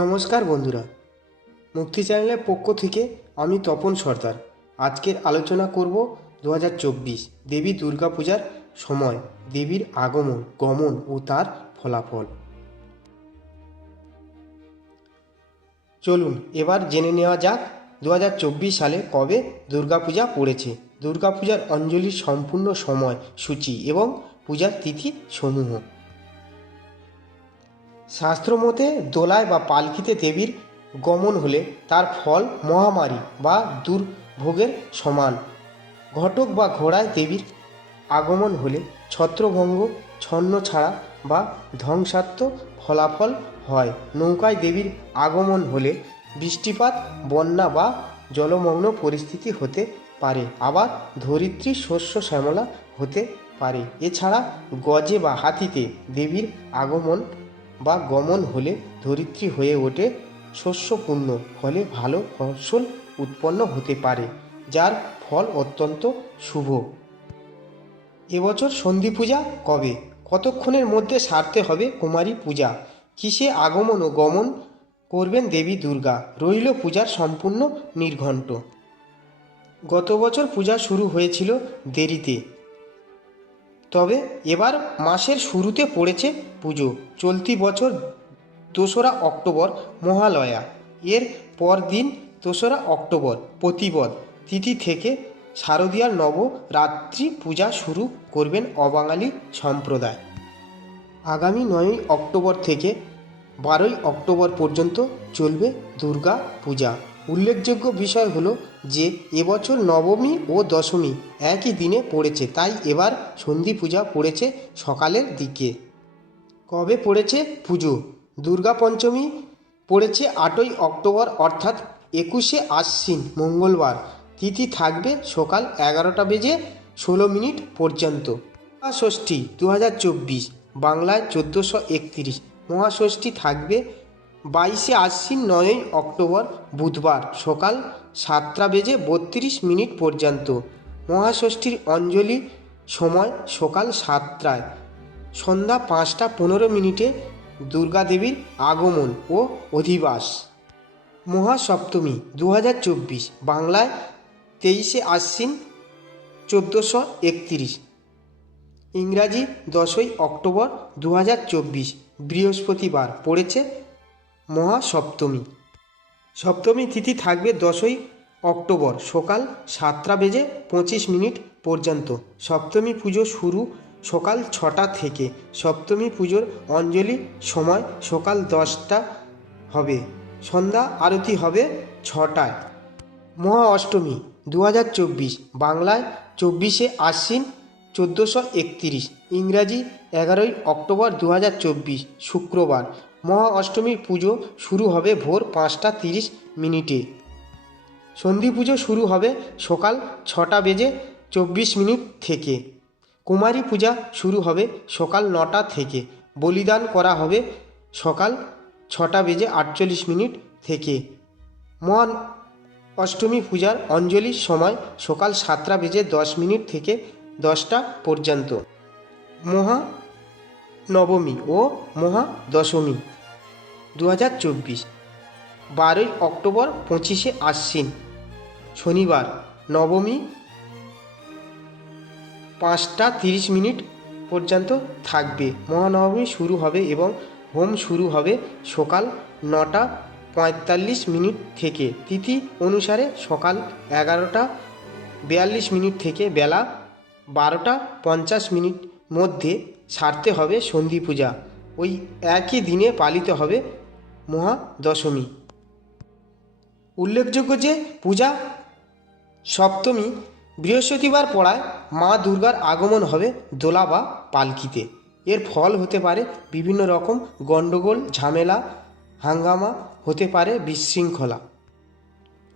নমস্কার বন্ধুরা, মুক্তি চ্যানেলের পক্ষ থেকে আমি তপন সর্দার। আজকের আলোচনা করব 2024 দেবী দুর্গা পূজার সময় দেবীর আগমন, গমন ও তার ফলাফল। চলুন এবার জেনে নেওয়া যাক 2024 সালে কবে দুর্গাপূজা পড়েছে, দুর্গাপূজার অঞ্জলির সম্পূর্ণ সময় সূচি এবং পূজার তিথি সমূহ। শাস্ত্রমতে দোলায় বা পালকিতে দেবীর গমন হলে তার ফল মহামারী বা দুর্ভোগের সমান। ঘটক বা ঘোড়ায় দেবীর আগমন হলে ছত্রভঙ্গ, ছন্নছাড়া বা ধ্বংসাত্মক ফলাফল হয়। নৌকায় দেবীর আগমন হলে বৃষ্টিপাত, বন্যা বা জলমগ্ন পরিস্থিতি হতে পারে। আবার ধরিত্রী শস্য শ্যামলা হতে পারে। এছাড়া গজে বা হাতিতে দেবীর আগমন বা গমন হলে ধরিত্রী হয়ে ওঠে শস্যপূর্ণ, ফলে ভালো ফসল উৎপন্ন হতে পারে, যার ফল অত্যন্ত শুভ। এবছর সন্ধি পূজা কবে, কতক্ষণের মধ্যে সারতে হবে কুমারী পূজা, কিসে আগমন ও গমন করবেন দেবী দুর্গা, রইল পূজার সম্পূর্ণ নির্ঘণ্ট। গত বছর পূজা শুরু হয়েছিল দেরিতে, তবে এবার মাসের শুরুতে পড়েছে পুজো। চলতি বছর 2রা অক্টোবর মহালয়া, এর পর দিন 2রা অক্টোবর প্রতিপদ তিথি থেকে শারদীয়ার নবরাত্রি পূজা শুরু করবেন অবাঙালি সম্প্রদায়। আগামী 9ই অক্টোবর থেকে 12ই অক্টোবর পর্যন্ত চলবে দুর্গা পূজা। উল্লেখযোগ্য বিষয় হলো যে এবছর নবমী ও দশমী একই দিনে পড়েছে, তাই এবার সন্ধি পূজা পড়েছে সকালের দিকে। কবে পড়েছে পুজো, দুর্গা পঞ্চমী পড়েছে 8ই অক্টোবর অর্থাৎ 21শে আশ্বিন মঙ্গলবার। তিথি থাকবে সকাল 11টা বেজে 16 পর্যন্ত। মহাষষ্ঠী 2024 বাংলায় 1431, মহাষষ্ঠী থাকবে 22শে আশ্বিন 9ই অক্টোবর বুধবার সকাল 7টা বেজে 32 পর্যন্ত। মহাষষ্ঠীর অঞ্জলি সময় সকাল 7টায়, সন্ধ্যা 5টা 15 দুর্গা দেবীর আগমন ও অধিবাস। মহাসপ্তমী 2024 বাংলায় 23শে আশ্বিন 1431, ইংরাজি 10ই অক্টোবর 2024 বৃহস্পতিবার পড়েছে মহাসপ্তমী। সপ্তমী তিথি থাকবে 10ই অক্টোবর সকাল 7টা বেজে 25 পর্যন্ত। সপ্তমী পুজো শুরু সকাল 6টা থেকে। সপ্তমী পুজোর অঞ্জলি সময় সকাল 10টা হবে, সন্ধ্যা আরতি হবে 6টায়। মহা অষ্টমী 2024 বাংলায় 24শে আশ্বিন 1431, ইংরাজি 11ই অক্টোবর 2024 শুক্রবার। মহা অষ্টমীর পুজো শুরু হবে ভোর 5টা 30 সন্ধি পুজো শুরু হবে সকাল 6টা বেজে 24 থেকে। কুমারী পূজা শুরু হবে সকাল 9টা থেকে। বলিদান করা হবে সকাল 6টা বেজে 48 থেকে। মহা অষ্টমী পূজার অঞ্জলির সময় সকাল 7টা বেজে 10 থেকে 10টা পর্যন্ত। মহা নবমী ও মহা দশমী 2024 12ই অক্টোবর 25শে আশ্বিন শনিবার। নবমী 5টা 30 পর্যন্ত থাকবে। মহানবমী শুরু হবে এবং হোম শুরু হবে সকাল 9টা 45 থেকে। তিথি অনুসারে সকাল 11টা 42 থেকে বেলা 12টা 50 মধ্যে সারতে হবে সন্ধি পূজা। ওই একই দিনে পালিত হবে মহাদশমী। উল্লেখযোগ্য যে পূজা সপ্তমী বৃহস্পতিবার পড়ায় মা দুর্গার আগমন হবে দোলা বা পালকিতে। এর ফল হতে পারে বিভিন্ন রকম গণ্ডগোল, ঝামেলা, হাঙ্গামা, হতে পারে বিশৃঙ্খলা।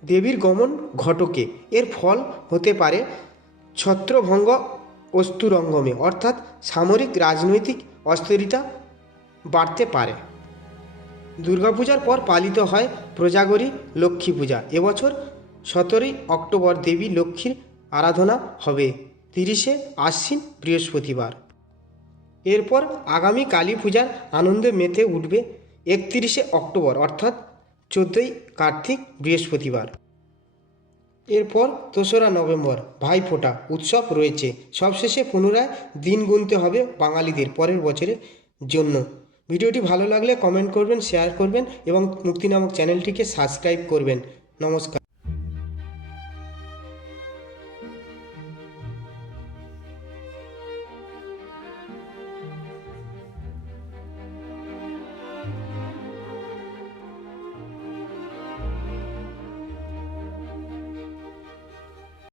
দেবীর গমন ঘটকে, এর ফল হতে পারে ছত্রভঙ্গ, অস্তুরঙ্গমে অর্থাৎ সামরিক রাজনৈতিক অস্থিরতা বাড়তে পারে। দুর্গাপূজার পর পালিত হয় প্রজাগরী লক্ষ্মী পূজা। এবছর 17ই অক্টোবর দেবী লক্ষ্মীর আরাধনা হবে 30শে আশ্বিন বৃহস্পতিবার। এরপর আগামী কালী পূজার আনন্দে মেতে উঠবে 31শে অক্টোবর অর্থাৎ 14ই কার্তিক বৃহস্পতিবার। এরপর 2রা নভেম্বর ভাইফোঁটা উৎসব রয়েছে। সবশেষে পুনরায় দিন গুনতে হবে বাঙালিদের পরের বছরের জন্য। ভিডিওটি ভালো লাগলে কমেন্ট করবেন, শেয়ার করবেন এবং মুক্তি নামক চ্যানেলটিকে সাবস্ক্রাইব করবেন। নমস্কার।